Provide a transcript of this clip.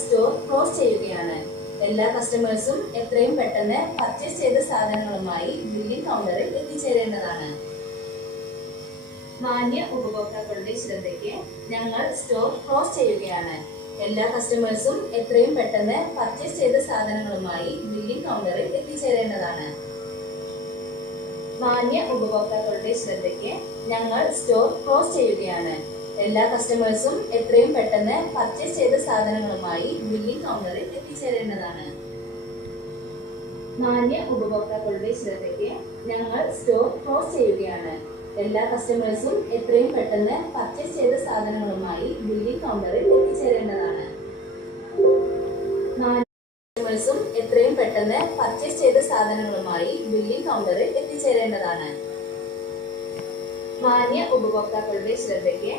Store close ചെയ്യുകയാണ്. എല്ലാ കസ്റ്റമേഴ്സും എത്രയും പെട്ടെന്ന് പർച്ചേസ് ചെയ്ത സാധനങ്ങളുമായി ബില്ലിംഗ് കൗണ്ടറിൽ എത്തിച്ചേരേണ്ടതാണ്. മാന്യ ഉപഭോക്താക്കളുടെ ശ്രദ്ധയ്ക്ക് ഞങ്ങൾ സ്റ്റോർ ക്ലോസ് ചെയ്യുകയാണ്. എല്ലാ കസ്റ്റമേഴ്സും എത്രയും പെട്ടെന്ന് പർച്ചേസ് ചെയ്ത സാധനങ്ങളുമായി ബില്ലിംഗ് കൗണ്ടറിൽ എത്തിച്ചേരേണ്ടതാണ്. മാന്യ ഉപഭോക്താക്കളുടെ ശ്രദ്ധയ്ക്ക് ഞങ്ങൾ സ്റ്റോർ ക്ലോസ് ചെയ്യുകയാണ്. എല്ലാ കസ്റ്റമേഴ്സും എത്രയും പെട്ടെന്ന് പർച്ചേസ് ചെയ്ത സാധനങ്ങളുമായി ബില്ലിംഗ് കൗണ്ടറിൽ എത്തിച്ചേരേണ്ടതാണ്. മാന്യ ഉപഭോക്താക്കളുടെ ശ്രദ്ധയ്ക്ക് ഞങ്ങൾ സ്റ്റോർ ക്ലോസ് ചെയ്യുകയാണ്. എല്ലാ കസ്റ്റമേഴ്സും എത്രയും പെട്ടെന്ന് പർച്ചേസ് ചെയ്ത സാധനങ്ങളുമായി ബില്ലിംഗ് കൗണ്ടറിൽ എത്തിച്ചേരേണ്ടതാണ്. കസ്റ്റമേഴ്സും എത്രയും പെട്ടെന്ന് പർച്ചേസ് ചെയ്ത സാധനങ്ങളുമായി ബില്ലിംഗ് കൗണ്ടറിൽ എത്തിച്ചേരേണ്ടതാണ്. മാന്യ ഉപഭോക്താക്കളുടെ ശ്രദ്ധയ്ക്ക്